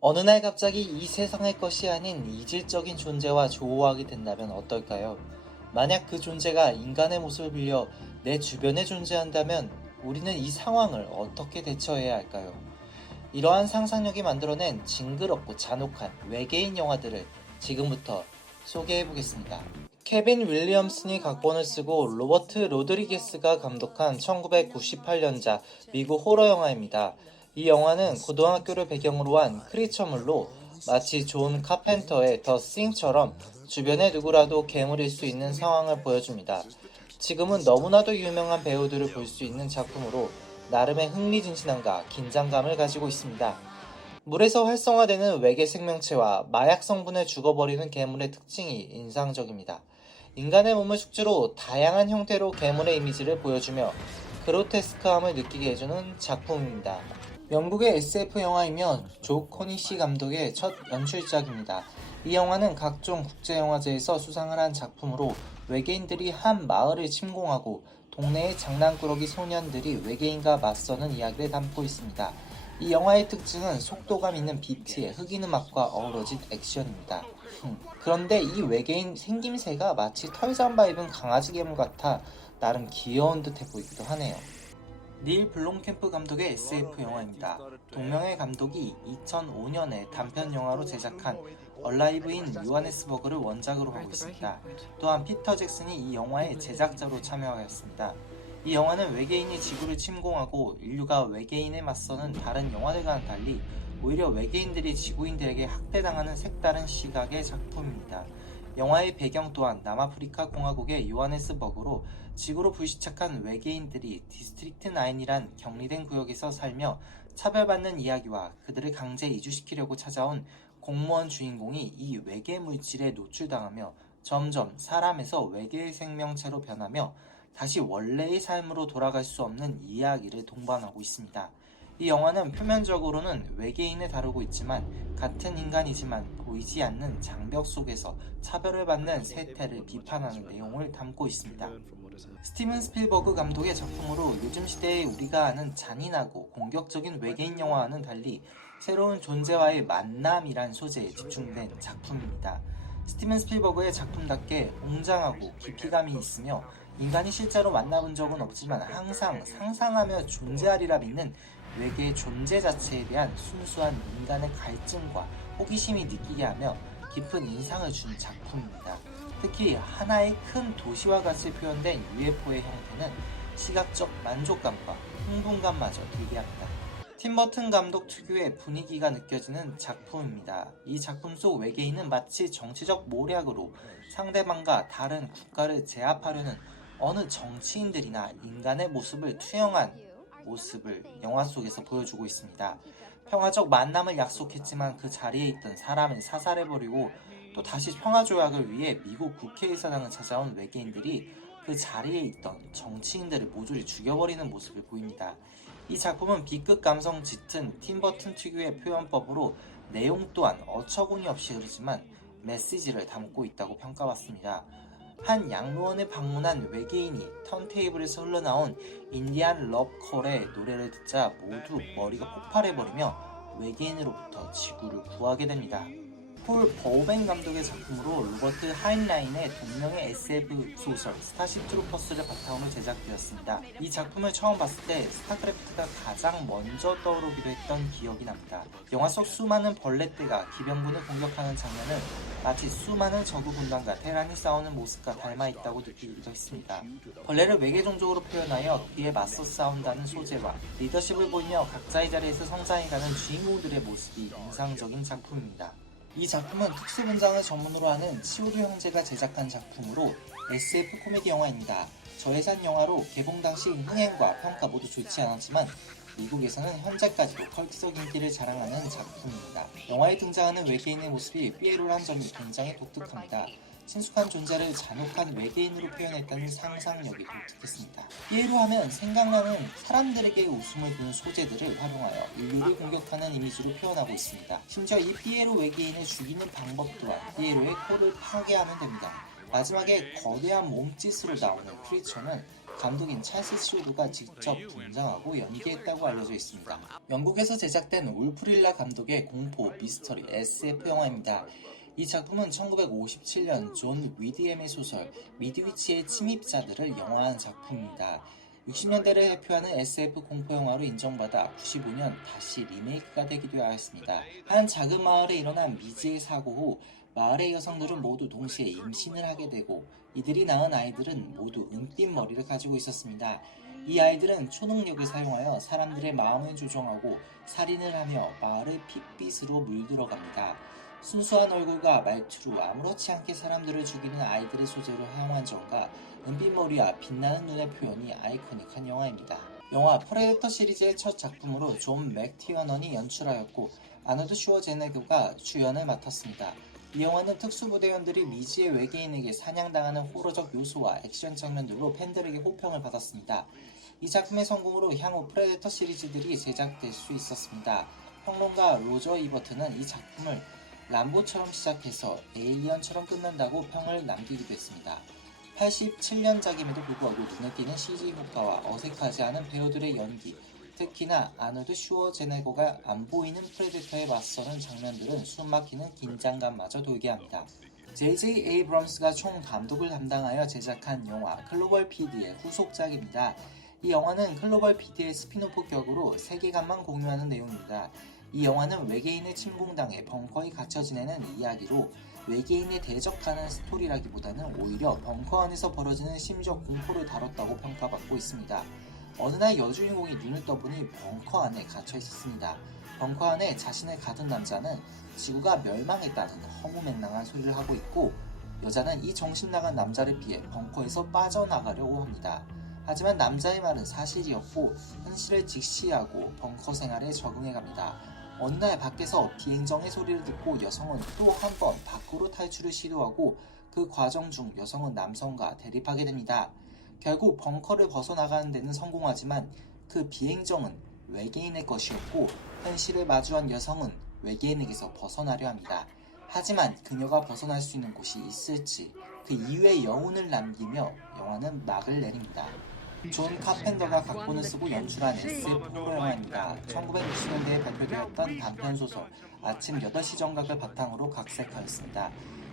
어느 날 갑자기 이 세상의 것이 아닌 이질적인 존재와 조우하게 된다면 어떨까요? 만약 그 존재가 인간의 모습을 빌려 내 주변에 존재한다면 우리는 이 상황을 어떻게 대처해야 할까요? 이러한 상상력이 만들어낸 징그럽고 잔혹한 외계인 영화들을 지금부터 소개해 보겠습니다. 케빈 윌리엄슨이 각본을 쓰고 로버트 로드리게스가 감독한 1998년작 미국 호러 영화입니다. 이 영화는 고등학교를 배경으로 한 크리처물로 마치 존 카펜터의 더 싱처럼 주변에 누구라도 괴물일 수 있는 상황을 보여줍니다. 지금은 너무나도 유명한 배우들을 볼 수 있는 작품으로 나름의 흥미진진함과 긴장감을 가지고 있습니다. 물에서 활성화되는 외계 생명체와 마약 성분을 죽어버리는 괴물의 특징이 인상적입니다. 인간의 몸을 숙주로 다양한 형태로 괴물의 이미지를 보여주며 그로테스크함을 느끼게 해주는 작품입니다. 영국의 SF 영화이며 조 코니시 감독의 첫 연출작입니다. 이 영화는 각종 국제영화제에서 수상을 한 작품으로 외계인들이 한 마을을 침공하고 동네의 장난꾸러기 소년들이 외계인과 맞서는 이야기를 담고 있습니다. 이 영화의 특징은 속도감 있는 비트의 흑인 음악과 어우러진 액션입니다. 흠. 그런데 이 외계인 생김새가 마치 털잠바 입은 강아지 괴물 같아 나름 귀여운 듯해 보이기도 하네요. 닐 블롬캠프 감독의 SF 영화입니다. 동명의 감독이 2005년에 단편 영화로 제작한 얼라이브인 요하네스버그를 원작으로 하고 있습니다. 또한 피터 잭슨이 이 영화의 제작자로 참여하였습니다. 이 영화는 외계인이 지구를 침공하고 인류가 외계인에 맞서는 다른 영화들과는 달리 오히려 외계인들이 지구인들에게 학대당하는 색다른 시각의 작품입니다. 영화의 배경 또한 남아프리카 공화국의 요하네스버그로 지구로 불시착한 외계인들이 디스트릭트 9이란 격리된 구역에서 살며 차별받는 이야기와 그들을 강제 이주시키려고 찾아온 공무원 주인공이 이 외계 물질에 노출당하며 점점 사람에서 외계 생명체로 변하며 다시 원래의 삶으로 돌아갈 수 없는 이야기를 동반하고 있습니다. 이 영화는 표면적으로는 외계인을 다루고 있지만 같은 인간이지만 보이지 않는 장벽 속에서 차별을 받는 세태를 비판하는 내용을 담고 있습니다. 스티븐 스필버그 감독의 작품으로 요즘 시대에 우리가 아는 잔인하고 공격적인 외계인 영화와는 달리 새로운 존재와의 만남이란 소재에 집중된 작품입니다. 스티븐 스필버그의 작품답게 웅장하고 깊이감이 있으며 인간이 실제로 만나본 적은 없지만 항상 상상하며 존재하리라 믿는 외계의 존재 자체에 대한 순수한 인간의 갈증과 호기심이 느끼게 하며 깊은 인상을 준 작품입니다. 특히 하나의 큰 도시와 같이 표현된 UFO의 형태는 시각적 만족감과 흥분감마저 들게 합니다. 팀버튼 감독 특유의 분위기가 느껴지는 작품입니다. 이 작품 속 외계인은 마치 정치적 모략으로 상대방과 다른 국가를 제압하려는 어느 정치인들이나 인간의 모습을 투영한 모습을 영화 속에서 보여주고 있습니다. 평화적 만남을 약속했지만 그 자리에 있던 사람을 사살해버리고 또 다시 평화 조약을 위해 미국 국회의사당을 찾아온 외계인들이 그 자리에 있던 정치인들을 모조리 죽여버리는 모습을 보입니다. 이 작품은 B급 감성 짙은 팀버튼 특유의 표현법으로 내용 또한 어처구니 없이 흐르지만 메시지를 담고 있다고 평가받습니다. 한 양로원에 방문한 외계인이 턴테이블에서 흘러나온 인디안 럽콜의 노래를 듣자 모두 머리가 폭발해버리며 외계인으로부터 지구를 구하게 됩니다. 폴 버우벤 감독의 작품으로 로버트 하인라인의 동명의 SF 소설 스타쉽 트루퍼스를 바탕으로 제작되었습니다. 이 작품을 처음 봤을 때 스타크래프트가 가장 먼저 떠오르기도 했던 기억이 납니다. 영화 속 수많은 벌레떼가 기병군을 공격하는 장면은 마치 수많은 저그 군단과 테란이 싸우는 모습과 닮아 있다고 느끼기도 했습니다. 벌레를 외계 종족으로 표현하여 그에 맞서 싸운다는 소재와 리더십을 보이며 각자의 자리에서 성장해가는 주인공들의 모습이 인상적인 작품입니다. 이 작품은 특수 분장을 전문으로 하는 치오도 형제가 제작한 작품으로 SF 코미디 영화입니다. 저예산 영화로 개봉 당시 흥행과 평가 모두 좋지 않았지만 미국에서는 현재까지도 컬트적 인기를 자랑하는 작품입니다. 영화에 등장하는 외계인의 모습이 삐에로란 점이 굉장히 독특합니다. 친숙한 존재를 잔혹한 외계인으로 표현했다는 상상력이 독특했습니다. 삐에로 하면 생각나는 사람들에게 웃음을 주는 소재들을 활용하여 인류를 공격하는 이미지로 표현하고 있습니다. 심지어 이 삐에로 외계인을 죽이는 방법 또한 삐에로의 코를 파괴하면 됩니다. 마지막에 거대한 몸짓으로 나오는 크리처는 감독인 찰스 슈도가 직접 등장하고 연기했다고 알려져 있습니다. 영국에서 제작된 울프릴라 감독의 공포, 미스터리, SF 영화입니다. 이 작품은 1957년 존 위디엠의 소설 미드위치의 침입자들을 영화한 작품입니다. 60년대를 대표하는 SF 공포 영화로 인정받아 95년 다시 리메이크가 되기도 하였습니다. 한 작은 마을에 일어난 미지의 사고 후 마을의 여성들은 모두 동시에 임신을 하게 되고 이들이 낳은 아이들은 모두 은빛 머리를 가지고 있었습니다. 이 아이들은 초능력을 사용하여 사람들의 마음을 조종하고 살인을 하며 마을의 핏빛으로 물들어갑니다. 순수한 얼굴과 말투로 아무렇지 않게 사람들을 죽이는 아이들의 소재로 사용한 점과 은빛 머리와 빛나는 눈의 표현이 아이코닉한 영화입니다. 영화 프레데터 시리즈의 첫 작품으로 존 맥티어넌이 연출하였고 아노드 슈워제네그가 주연을 맡았습니다. 이 영화는 특수부대원들이 미지의 외계인에게 사냥당하는 호러적 요소와 액션 장면들로 팬들에게 호평을 받았습니다. 이 작품의 성공으로 향후 프레데터 시리즈들이 제작될 수 있었습니다. 평론가 로저 이버트는 이 작품을 람보처럼 시작해서 에일리언처럼 끝난다고 평을 남기기도 했습니다. 87년작임에도 불구하고 눈에 띄는 CG 효과와 어색하지 않은 배우들의 연기, 특히나 아노드 슈워제네거가 안 보이는 프레데터에 맞서는 장면들은 숨막히는 긴장감마저 돌게 합니다. J.J. 에이브럼스가 총 감독을 담당하여 제작한 영화 클로벌 PD의 후속작입니다. 이 영화는 클로벌 PD의 스피노프 격으로 세계관만 공유하는 내용입니다. 이 영화는 외계인의 침공당해 벙커에 갇혀 지내는 이야기로 외계인에 대적하는 스토리라기보다는 오히려 벙커 안에서 벌어지는 심적 공포를 다뤘다고 평가받고 있습니다. 어느 날 여주인공이 눈을 떠보니 벙커 안에 갇혀 있었습니다. 벙커 안에 자신을 가둔 남자는 지구가 멸망했다는 허무맹랑한 소리를 하고 있고 여자는 이 정신 나간 남자를 피해 벙커에서 빠져나가려고 합니다. 하지만 남자의 말은 사실이었고 현실을 직시하고 벙커 생활에 적응해 갑니다. 어느 날 밖에서 비행정의 소리를 듣고 여성은 또 한 번 밖으로 탈출을 시도하고 그 과정 중 여성은 남성과 대립하게 됩니다. 결국 벙커를 벗어나가는 데는 성공하지만 그 비행정은 외계인의 것이었고 현실을 마주한 여성은 외계인에게서 벗어나려 합니다. 하지만 그녀가 벗어날 수 있는 곳이 있을지 그 이후의 여운을 남기며 영화는 막을 내립니다. 존 카펜더가 각본을 쓰고 연출한 SF 호러 영화입니다. 1960년대에 발표되었던 단편소설 아침 8시 정각을 바탕으로 각색하였습니다.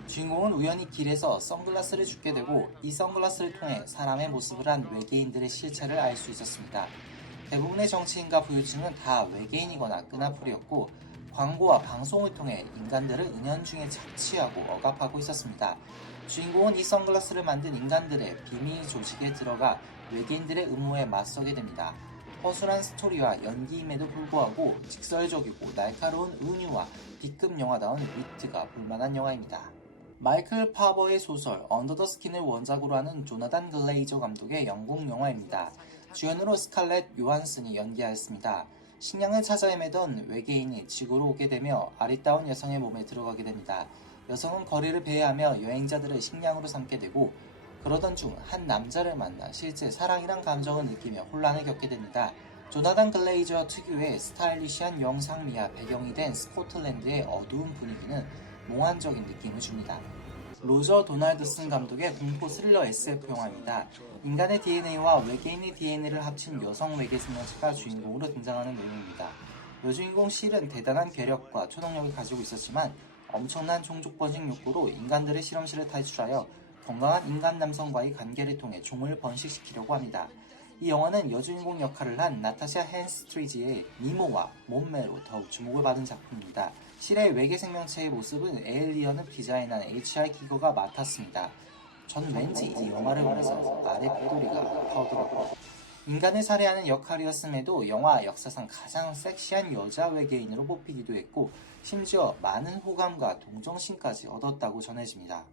주인공은 우연히 길에서 선글라스를 줍게 되고 이 선글라스를 통해 사람의 모습을 한 외계인들의 실체를 알 수 있었습니다. 대부분의 정치인과 부유층은 다 외계인이거나 끈앞풀이었고 광고와 방송을 통해 인간들을 은연중에 착취하고 억압하고 있었습니다. 주인공은 이 선글라스를 만든 인간들의 비밀 조직에 들어가 외계인들의 음모에 맞서게 됩니다. 허술한 스토리와 연기임에도 불구하고 직설적이고 날카로운 은유와 B급 영화다운 위트가 볼만한 영화입니다. 마이클 파버의 소설 언더 더 스킨을 원작으로 하는 조나단 글레이저 감독의 영국 영화입니다. 주연으로 스칼렛 요한슨이 연기하였습니다. 식량을 찾아 헤매던 외계인이 지구로 오게 되며 아리따운 여성의 몸에 들어가게 됩니다. 여성은 거리를 배회하며 여행자들을 식량으로 삼게 되고 그러던 중 한 남자를 만나 실제 사랑이란 감정을 느끼며 혼란을 겪게 됩니다. 조나단 글레이저 특유의 스타일리시한 영상미와 배경이 된 스코틀랜드의 어두운 분위기는 몽환적인 느낌을 줍니다. 로저 도널드슨 감독의 공포 스릴러 SF 영화입니다. 인간의 DNA와 외계인의 DNA를 합친 여성 외계 생명체가 주인공으로 등장하는 내용입니다. 여주인공 실은 대단한 괴력과 초능력을 가지고 있었지만 엄청난 종족 번식 욕구로 인간들의 실험실을 탈출하여 건강한 인간 남성과의 관계를 통해 종을 번식시키려고 합니다. 이 영화는 여주인공 역할을 한 나타샤 헨스트리지의 미모와 몸매로 더욱 주목을 받은 작품입니다. 실의 외계 생명체의 모습은 에일리언을 디자인한 HR 기거가 맡았습니다. 전 왠지 이 영화를 보면서 아랫도리가 터들었고 인간을 살해하는 역할이었음에도 영화 역사상 가장 섹시한 여자 외계인으로 뽑히기도 했고 심지어 많은 호감과 동정심까지 얻었다고 전해집니다.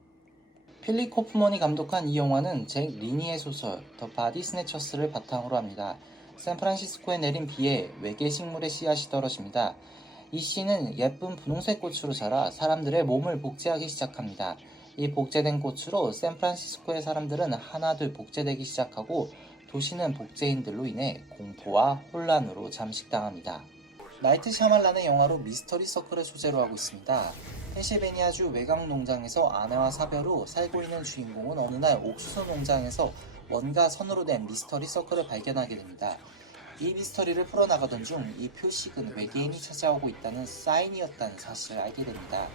필리 코프먼이 감독한 이 영화는 잭 리니의 소설 더 바디 스네처스를 바탕으로 합니다. 샌프란시스코에 내린 비에 외계 식물의 씨앗이 떨어집니다. 이 씨는 예쁜 분홍색 꽃으로 자라 사람들의 몸을 복제하기 시작합니다. 이 복제된 꽃으로 샌프란시스코의 사람들은 하나둘 복제되기 시작하고 도시는 복제인들로 인해 공포와 혼란으로 잠식당합니다. 나이트 샤말란의 영화로 미스터리 서클을 소재로 하고 있습니다. 펜실베니아주 외곽 농장에서 아내와 사별 후 살고 있는 주인공은 어느 날 옥수수 농장에서 뭔가 선으로 된 미스터리 서클을 발견하게 됩니다. 이 미스터리를 풀어나가던 중 이 표식은 외계인이 찾아오고 있다는 사인이었다는 사실을 알게 됩니다.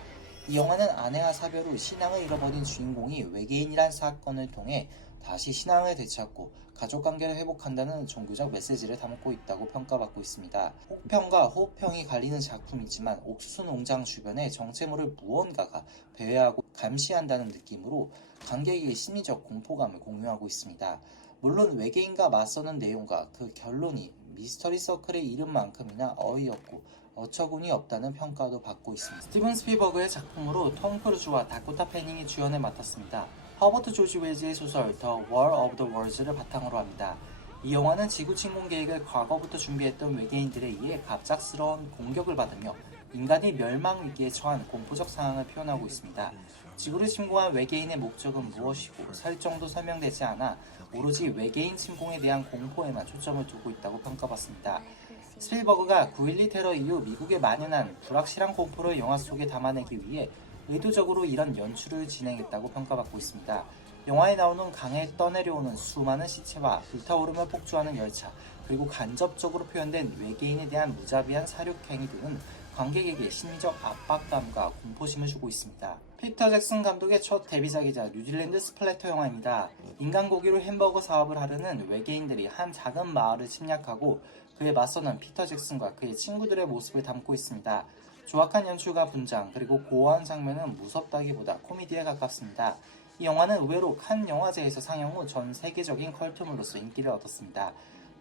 이 영화는 아내와 사별 후 신앙을 잃어버린 주인공이 외계인이란 사건을 통해 다시 신앙을 되찾고 가족 관계를 회복한다는 종교적 메시지를 담고 있다고 평가받고 있습니다. 혹평과 호평이 갈리는 작품이지만 옥수수 농장 주변에 정체모를 무언가가 배회하고 감시한다는 느낌으로 관객에게 심리적 공포감을 공유하고 있습니다. 물론 외계인과 맞서는 내용과 그 결론이 미스터리 서클의 이름만큼이나 어이없고 어처구니 없다는 평가도 받고 있습니다. 스티븐 스필버그의 작품으로 톰 크루즈와 다코타 패닝이 주연을 맡았습니다. 허버트 조지 웰즈의 소설 The War of the Worlds를 바탕으로 합니다. 이 영화는 지구 침공 계획을 과거부터 준비했던 외계인들에 의해 갑작스러운 공격을 받으며 인간이 멸망 위기에 처한 공포적 상황을 표현하고 있습니다. 지구를 침공한 외계인의 목적은 무엇이고 설정도 설명되지 않아 오로지 외계인 침공에 대한 공포에만 초점을 두고 있다고 평가받습니다. 스필버그가 9.12 테러 이후 미국에 만연한 불확실한 공포를 영화 속에 담아내기 위해 의도적으로 이런 연출을 진행했다고 평가받고 있습니다. 영화에 나오는 강에 떠내려오는 수많은 시체와 불타오르며 폭주하는 열차, 그리고 간접적으로 표현된 외계인에 대한 무자비한 사륙 행위 등은 관객에게 심리적 압박감과 공포심을 주고 있습니다. 피터 잭슨 감독의 첫 데뷔작이자 뉴질랜드 스플래터 영화입니다. 인간 고기로 햄버거 사업을 하려는 외계인들이 한 작은 마을을 침략하고 그에 맞서는 피터 잭슨과 그의 친구들의 모습을 담고 있습니다. 조악한 연출과 분장 그리고 고어한 장면은 무섭다기보다 코미디에 가깝습니다. 이 영화는 의외로 칸 영화제에서 상영 후 전 세계적인 컬트물로서 인기를 얻었습니다.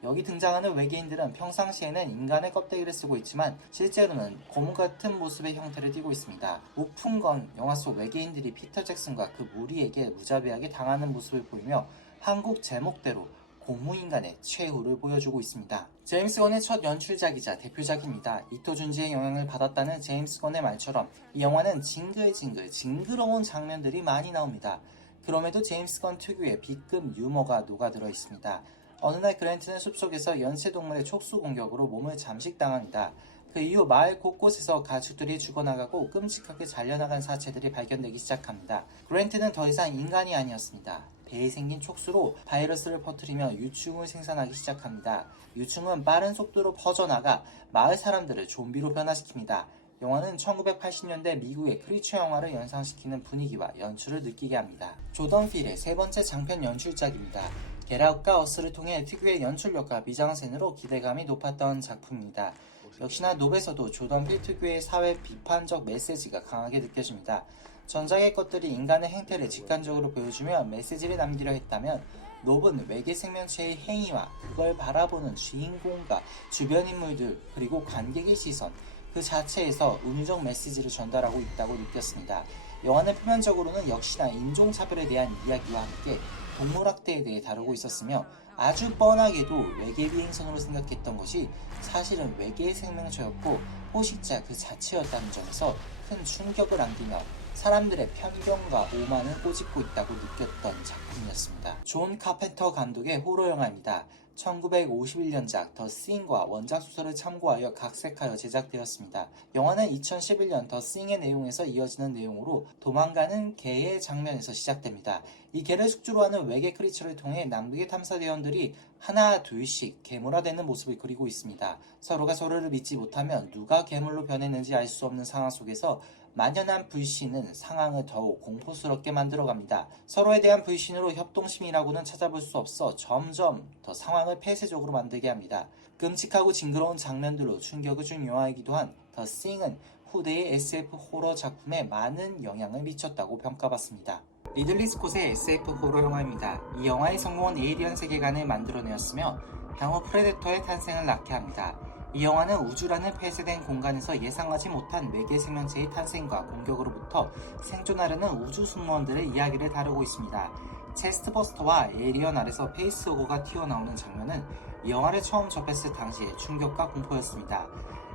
여기 등장하는 외계인들은 평상시에는 인간의 껍데기를 쓰고 있지만 실제로는 고무 같은 모습의 형태를 띠고 있습니다. 웃픈 건 영화 속 외계인들이 피터 잭슨과 그 무리에게 무자비하게 당하는 모습을 보이며 한국 제목대로 고무인간의 최후를 보여주고 있습니다. 제임스 건의 첫 연출작이자 대표작입니다. 이토 준지의 영향을 받았다는 제임스 건의 말처럼 이 영화는 징글징글 징그러운 장면들이 많이 나옵니다. 그럼에도 제임스 건 특유의 B급 유머가 녹아들어 있습니다. 어느 날 그랜트는 숲속에서 연쇄동물의 촉수 공격으로 몸을 잠식당합니다. 그 이후 마을 곳곳에서 가축들이 죽어나가고 끔찍하게 잘려나간 사체들이 발견되기 시작합니다. 그랜트는 더 이상 인간이 아니었습니다. 배에 생긴 촉수로 바이러스를 퍼뜨리며 유충을 생산하기 시작합니다. 유충은 빠른 속도로 퍼져나가 마을 사람들을 좀비로 변화시킵니다. 영화는 1980년대 미국의 크리처 영화를 연상시키는 분위기와 연출을 느끼게 합니다. 조던 필의 세 번째 장편 연출작입니다. 게라웃과 어스를 통해 특유의 연출력과 미장센으로 기대감이 높았던 작품입니다. 역시나 노베서도 조던 필 특유의 사회 비판적 메시지가 강하게 느껴집니다. 전작의 것들이 인간의 행태를 직관적으로 보여주며 메시지를 남기려 했다면 롭은 외계 생명체의 행위와 그걸 바라보는 주인공과 주변 인물들 그리고 관객의 시선 그 자체에서 운유적 메시지를 전달하고 있다고 느꼈습니다. 영화는 표면적으로는 역시나 인종차별에 대한 이야기와 함께 동물학대에 대해 다루고 있었으며 아주 뻔하게도 외계 비행선으로 생각했던 것이 사실은 외계의 생명체였고 포식자 그 자체였다는 점에서 큰 충격을 안기며 사람들의 편견과 오만을 꼬집고 있다고 느꼈던 작품이었습니다. 존 카펜터 감독의 호러 영화입니다. 1951년작 더 싱과 원작 소설을 참고하여 각색하여 제작되었습니다. 영화는 2011년 더 싱의 내용에서 이어지는 내용으로 도망가는 개의 장면에서 시작됩니다. 이 개를 숙주로 하는 외계 크리처를 통해 남극의 탐사대원들이 하나 둘씩 괴물화되는 모습을 그리고 있습니다. 서로가 서로를 믿지 못하면 누가 괴물로 변했는지 알 수 없는 상황 속에서 만연한 불신은 상황을 더욱 공포스럽게 만들어갑니다. 서로에 대한 불신으로 협동심이라고는 찾아볼 수 없어 점점 더 상황을 폐쇄적으로 만들게 합니다. 끔찍하고 징그러운 장면들로 충격을 준 영화이기도 한 더 싱은 후대의 SF 호러 작품에 많은 영향을 미쳤다고 평가받습니다. 리들리 스콧의 SF 호러 영화입니다. 이 영화의 성공은 에이리언 세계관을 만들어내었으며 향후 프레데터의 탄생을 낳게 합니다. 이 영화는 우주라는 폐쇄된 공간에서 예상하지 못한 외계 생명체의 탄생과 공격으로부터 생존하려는 우주 승무원들의 이야기를 다루고 있습니다. 체스트버스터와 에이리언 아래서 페이스오거가 튀어나오는 장면은 이 영화를 처음 접했을 당시의 충격과 공포였습니다.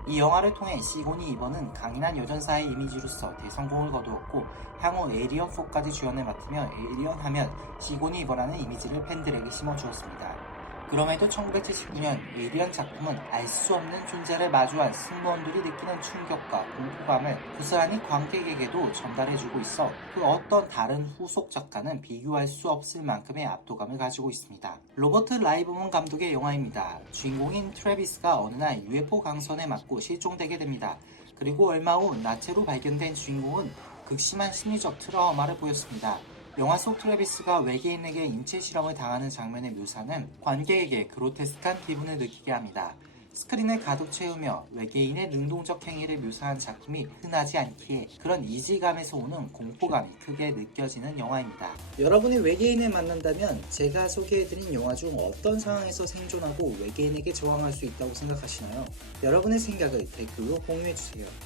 이 영화를 통해 시고니 이번은 강인한 여전사의 이미지로서 대성공을 거두었고 향후 에이리언 4까지 주연을 맡으며 에이리언 하면 시고니 이번라는 이미지를 팬들에게 심어주었습니다. 그럼에도 1979년 에이리언 작품은 알 수 없는 존재를 마주한 승무원들이 느끼는 충격과 공포감을 고스란히 관객에게도 전달해주고 있어 그 어떤 다른 후속 작가는 비교할 수 없을 만큼의 압도감을 가지고 있습니다. 로버트 라이브먼 감독의 영화입니다. 주인공인 트래비스가 어느 날 UFO 강선에 맞고 실종되게 됩니다. 그리고 얼마 후 나체로 발견된 주인공은 극심한 심리적 트라우마를 보였습니다. 영화 속 트래비스가 외계인에게 인체 실험을 당하는 장면의 묘사는 관객에게 그로테스크한 기분을 느끼게 합니다. 스크린을 가득 채우며 외계인의 능동적 행위를 묘사한 작품이 흔하지 않기에 그런 이질감에서 오는 공포감이 크게 느껴지는 영화입니다. 여러분이 외계인을 만난다면 제가 소개해드린 영화 중 어떤 상황에서 생존하고 외계인에게 저항할 수 있다고 생각하시나요? 여러분의 생각을 댓글로 공유해주세요.